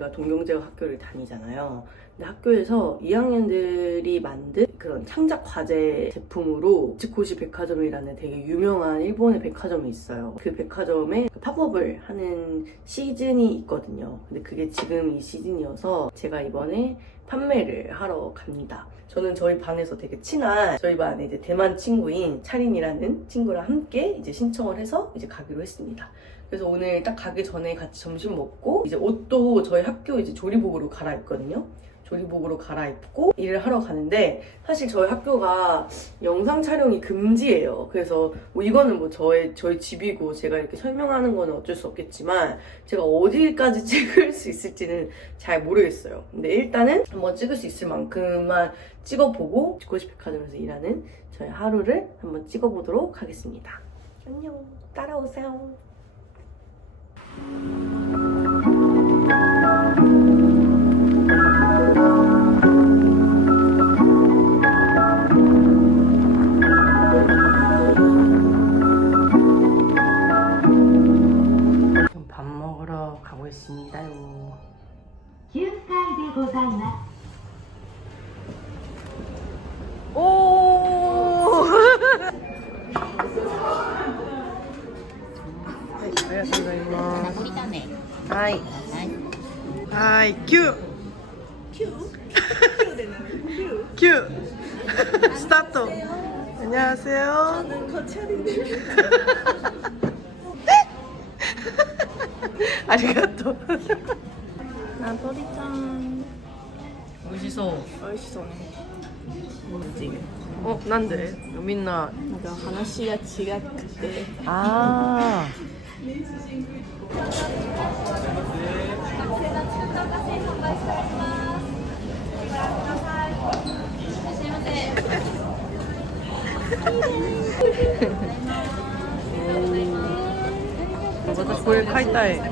제가 동경제학 학교를 다니잖아요. 근데 학교에서 2학년들이 만든 그런 창작 과제 제품으로 지코시 백화점이라는 되게 유명한 일본의 백화점이 있어요. 그 백화점에 팝업을 하는 시즌이 있거든요. 근데 그게 지금 이 시즌이어서 제가 이번에 판매를 하러 갑니다. 저는 저희 반에서 되게 친한 저희 반에 이제 대만 친구인 차린이라는 친구랑 함께 이제 신청을 해서 이제 가기로 했습니다. 그래서 오늘 딱 가기 전에 같이 점심 먹고 이제 옷도 저희 학교 이제 조리복으로 갈아입거든요. 조리복으로 갈아입고 일을 하러 가는데 사실 저희 학교가 영상 촬영이 금지예요. 그래서 뭐 이거는 뭐 저의 저희 집이고 제가 이렇게 설명하는 거는 어쩔 수 없겠지만 제가 어디까지 찍을 수 있을지는 잘 모르겠어요. 근데 일단은 한번 찍을 수 있을 만큼만 찍어보고 지코시 백화점에서 일하는 저의 하루를 한번 찍어보도록 하겠습니다. 안녕. 따라오세요. Thank you. 하이. はい 하이, 큐! 큐? 큐! 스타트! 안녕하세요. 저는 거차리님. 아리가또. 나포리짠. 맛있어. 맛있어. 뭐지? 어, 난데? 민나. なんか話が違くて 아. 오. 私これ買いたい。う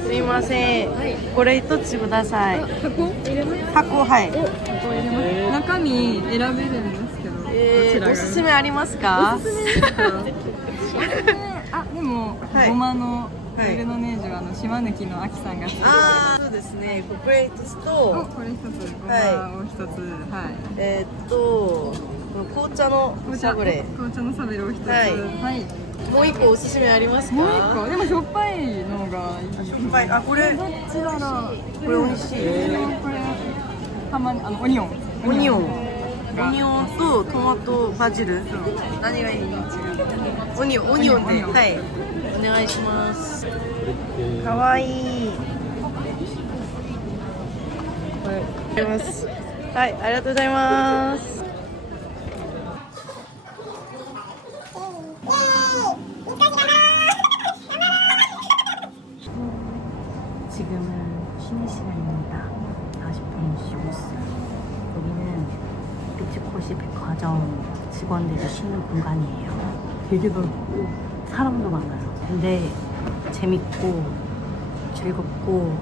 ん。すいません。これ一つください。箱？入れます箱はい。箱入れます中身選べるんですけど、えー、おすすめありますか？おすすめですか？あでも、はいごまのはいベルノネージュはあの島抜きのあきさんがああ、そうですね。コプレートスおと、これ一つごまはを一つはいえーっと、この紅茶の紅茶サブレ。紅茶のサベルを一つははいい、もう一個おすすめありますか？もう一個でもしょっぱいのがいいしょっぱい。あ、これ、どっちだろうこれ美味しい。これたまにあのオニオンオニオン。がオニオンとトマトバジル。何がいい？オニオン、オニオンで。はい。お願いします。かわいい。はい、ありがとうございます。 시간입니다. 40분 쉬고 있어요. 여기는 비치코시 백화점 직원들이 쉬는 공간이에요. 되게 넓고 사람도 많아요. 근데 재밌고 즐겁고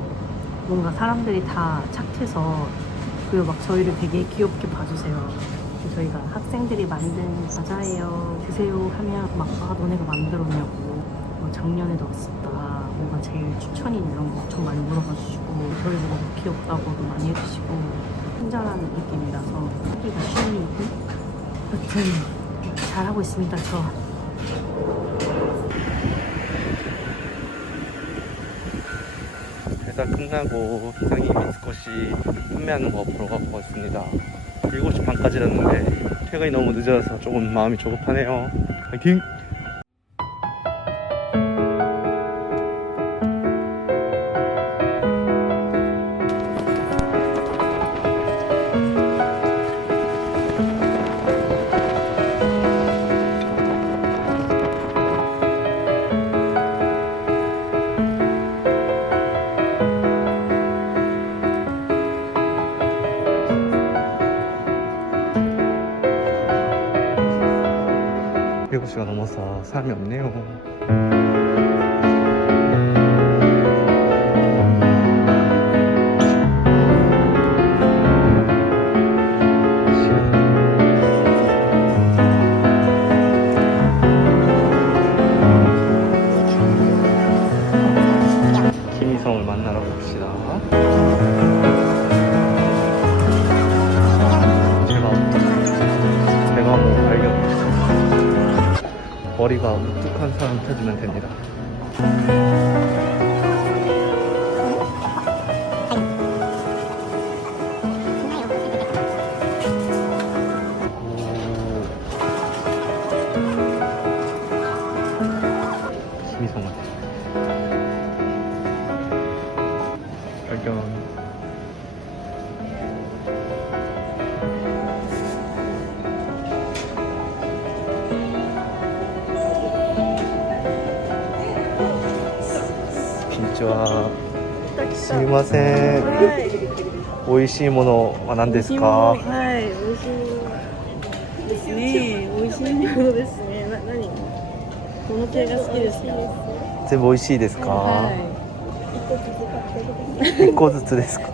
뭔가 사람들이 다 착해서 그리고 막 저희를 되게 귀엽게 봐주세요. 저희가 학생들이 만든 과자예요. 드세요 하면 막 아, 너네가 만들었냐고 뭐 작년에도 왔었다. 뭐가 제일 추천이냐 이런 거 엄청 많이 물어봐 주시고 저희 보고 귀엽다고도 많이 해주시고 친절한 느낌이라서 하기가 쉬운 일이 여튼 잘하고 있습니다 저 회사 끝나고 상이 미츠코시 판매하는 거 보러 가고 왔습니다. 7시 반까지였는데 퇴근이 너무 늦어서 조금 마음이 조급하네요. 파이팅! 일곱 시가 넘어서 사람이 없네요. 사람 찾으면 됩니다. 발견. 진짜すみません。美味しいものは何ですか？はい、美味しいですね。美味しいものですね。な、何？どの系が好きですか？全部美味しいですか？はい。一個ずつですか？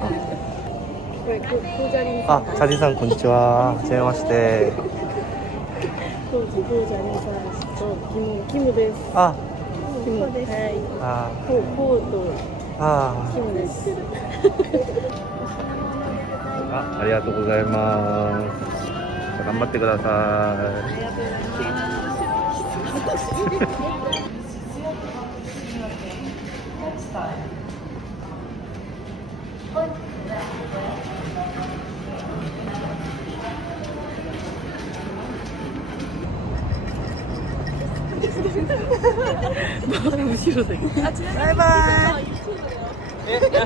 あ、チャディさんこんにちは。はじめまして。こはい。ああとです。あありがとうございます。頑張ってください。ありがとうございますあ頑張ってください。後ろで。バイバイ。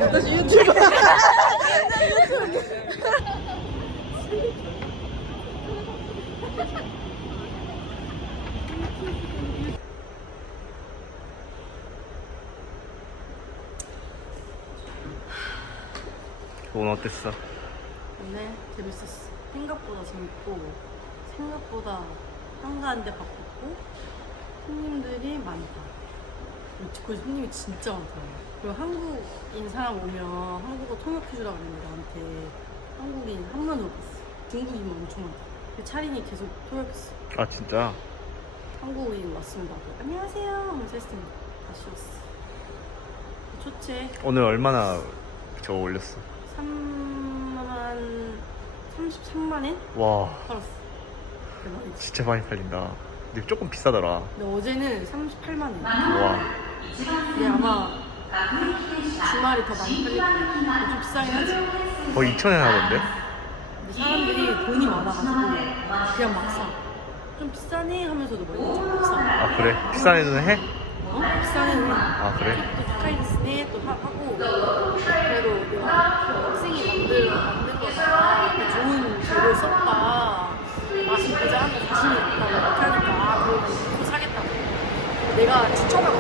私 유튜버. 오늘 어땠어? 네, 재밌었어. 생각보다 재밌고 생각보다 한가한데 바빴고 손님들이 많다. 멕시코에 손님이 진짜 많더라고요. 그리고 한국인 사람 오면 한국어 통역해주라고 했는데 나한테 한국인 한 명도 못 봤어. 중국인만 엄청 많다. 근데 차린이 계속 통역했어. 아 진짜? 한국인 왔으면 나도 안녕하세요 하면서 텐데 아쉬웠어. 초체 오늘 얼마나 저 올렸어? 3만 33만엔 와 팔았어. 대박이지. 진짜 많이 팔린다. 근데 조금 비싸더라. 근데 어제는 38만원. 와 근데 아마 주말이 더 많이 팔릴 거야. 좀 비싸긴 하지. 거의 2천엔 하던데? 근데 사람들이 돈이 많아가지고 그냥 막 사. 좀 비싸네 하면서도 막 사. 아 그래? 비싼 애는 해? 어? 비싸네. 아 그래? 또 스카이리스네 또 하, 하고 그래도 학생이 만들 만든 거다 그 좋은 재료 썼다 맛있고자 하면 자신이 있다고 이렇게 하니까 아 그러면 또 사겠다고 내가 추천하고